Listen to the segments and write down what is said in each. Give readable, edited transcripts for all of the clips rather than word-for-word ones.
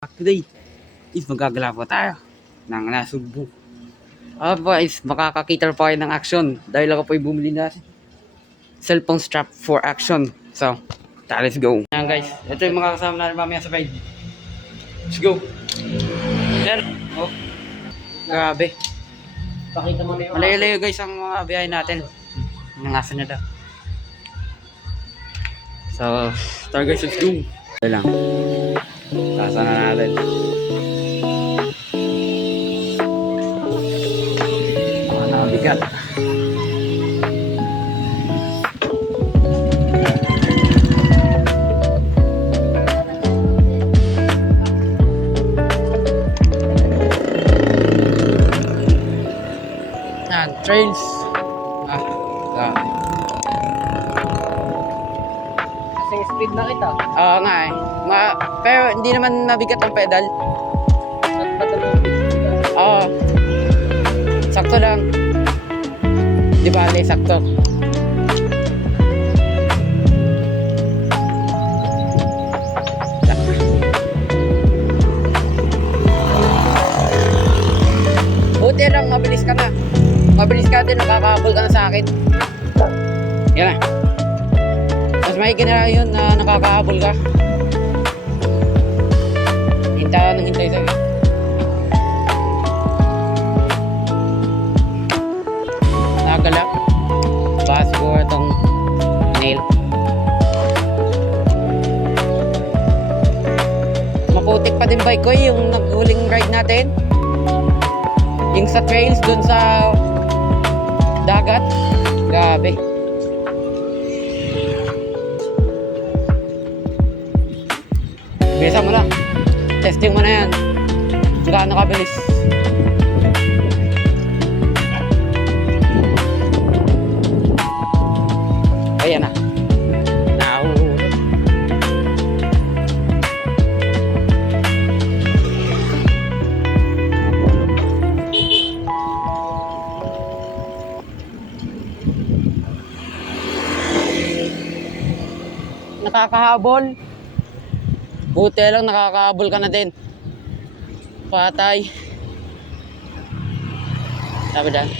Today is magagala po tayo ng nasugbo. Otherwise, makakakita po kayo ng action dahil ako po ay bumili na cellphone strap for action. So, let's go. Ayan guys, ito yung mga kasama natin mamaya sa ride. Let's go. Ayan. Oh, grabe. Pakita mo na yung Malayo-layo guys ang mga biyahe natin. Yung aso niya daw. So, tara guys, let's go. Ito lang. Sasa na natin. Mga nabigat. Yan, trails. Grabe. kasing speed na kita. Oo nga eh. Pero hindi naman nabigat ang pedal. Oo. Sakto lang. Di bale, sakto. Buti lang, mabilis ka na. Mabilis ka din, nakakahabol ka na sa akin. Yan na. Mas maigi na yun na nakakahabol ka. Hintay sa'yo. Nakagala. Baka siguro itong nail. Maputik pa din bike ko yung naghuling ride natin. Yung sa trails dun sa dagat. Grabe. Bisa mo na. Testing mo na yan. Gaano kabilis. Ayan na. Nahuhulog. Nakakahabol. Buti lang nakakahabol ka na din. Patay. Sabi dyan.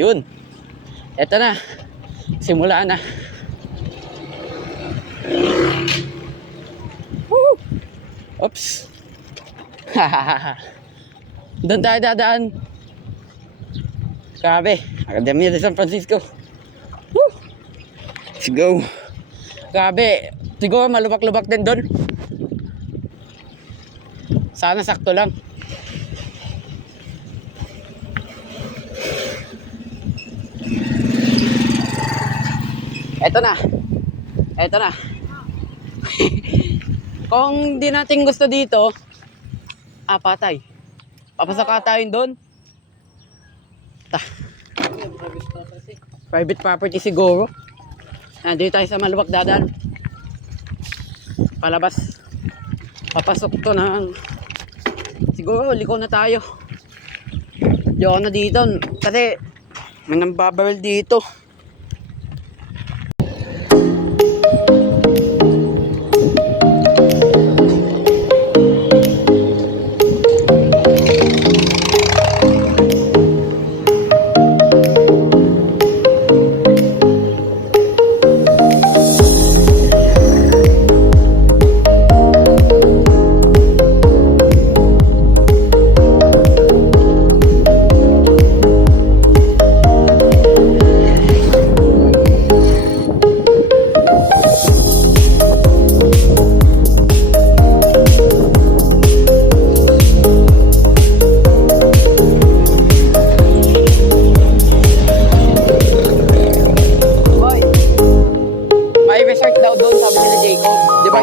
Yun. Eto na. Simula na. Woo! Oops. Doon tayo dadaan. Grabe. Academia de San Francisco. Woo! Let's go. Grabe. Siguro malubak-lubak din doon. Sana sakto lang. Eto na. Eto na. Kung di natin gusto dito, patay. Papasaka tayo doon. Private property siguro. Nandito tayo sa malubak dadan. Palabas. Papasok to ng siguro liko na tayo. Di ako na dito kasi may nambabaril dito.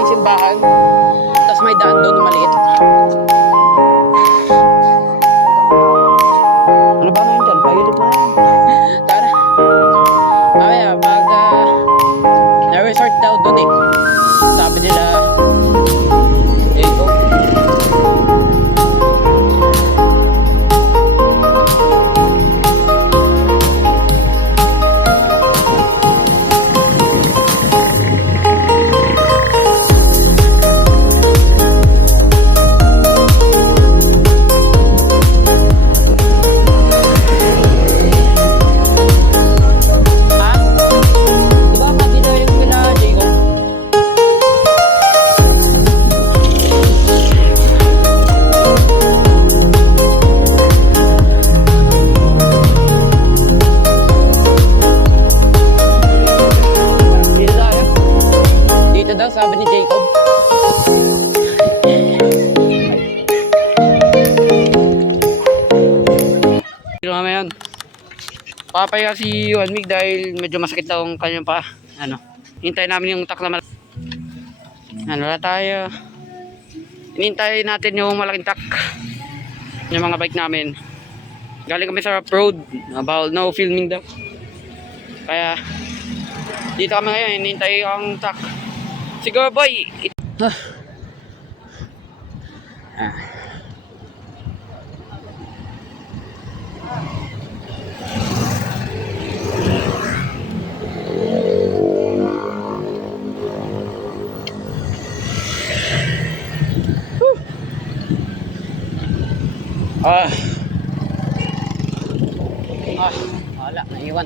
Simbahan, tapos may daan doon maliit. Ano ba naman dyan? Pahilip na yan. Tara. Mamaya, pag na-resort daw doon eh. Sabi nila, go. Dito daw, sabi ni Jacob. Pero mamaya yun. Papaya si Juan Mig dahil medyo masakit daw ang kanyang pa. Ano, hintayin namin yung tak na malaki. Ano na tayo. Hinintay natin yung malaking tak. Yung mga bike namin. Galing kami sa road. About no filming daw. Kaya dito kami ngayon. Hinintay ang tak. Siguro boy. Wala, naiwan.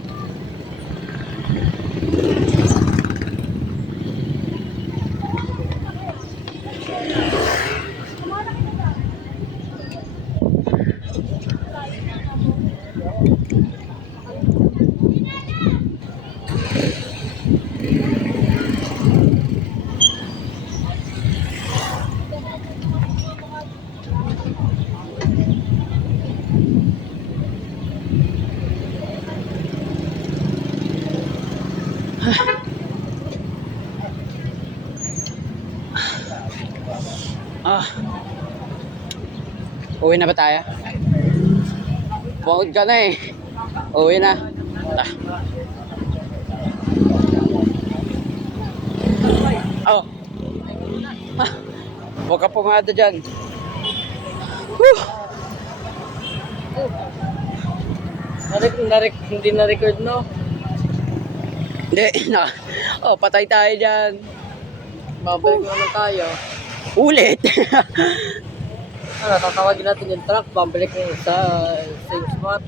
Uwi na ba tayo? Pagod ka na eh. Uwi na. Oh. Huwag ka pumada dyan. Hindi na-record, no? Hindi. Oh, patay tayo dyan. Babalik naman tayo. Ulit. Ano, tatawagin natin yung truck, pambalik mo sa same spot.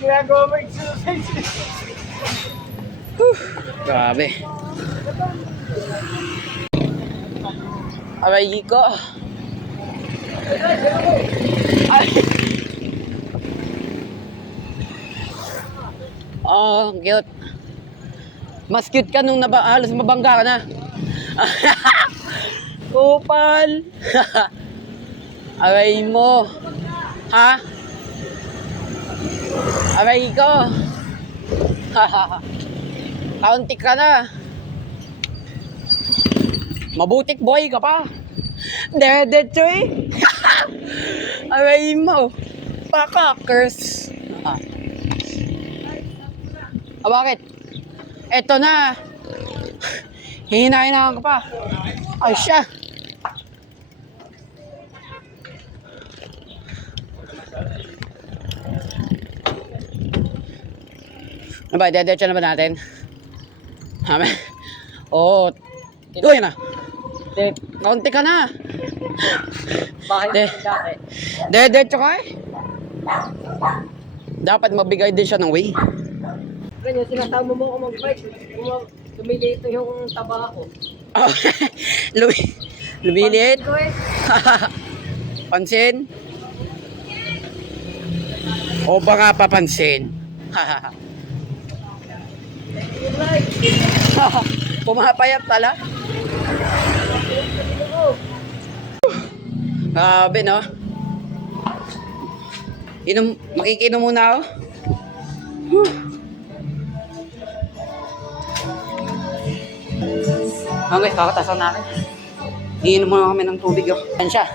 Ginagawa mo exercise. Grabe. Aray ko. Ay. Oh, cute. Mas cute ka nung halos mabangga ka na. Kupal. Aray mo. Ha? Aray ko. Kaunti ka na. Mabutik boy ka pa. Dedet choy. Aray mo. Pakakers. Bakit? Eto na. Hihinahin ka pa. Ay siya. Ano ba? Dedetso na ba natin? Hame? Oo. Uy na. Kaunti ka na. Bakit dati? Dedetso ka eh. Dapat mabigay din siya ng way. Ganyan, sinasama mo ako mag-bike. Lumiliit yung taba ko. Oh, lumiliit. Ko eh. Pansin? O baka papansin? Pumapayat tala. Grabe no? Makikinom muna ako. Okay, kakatasan natin. Iinom muna kami ng tubig. Yan siya.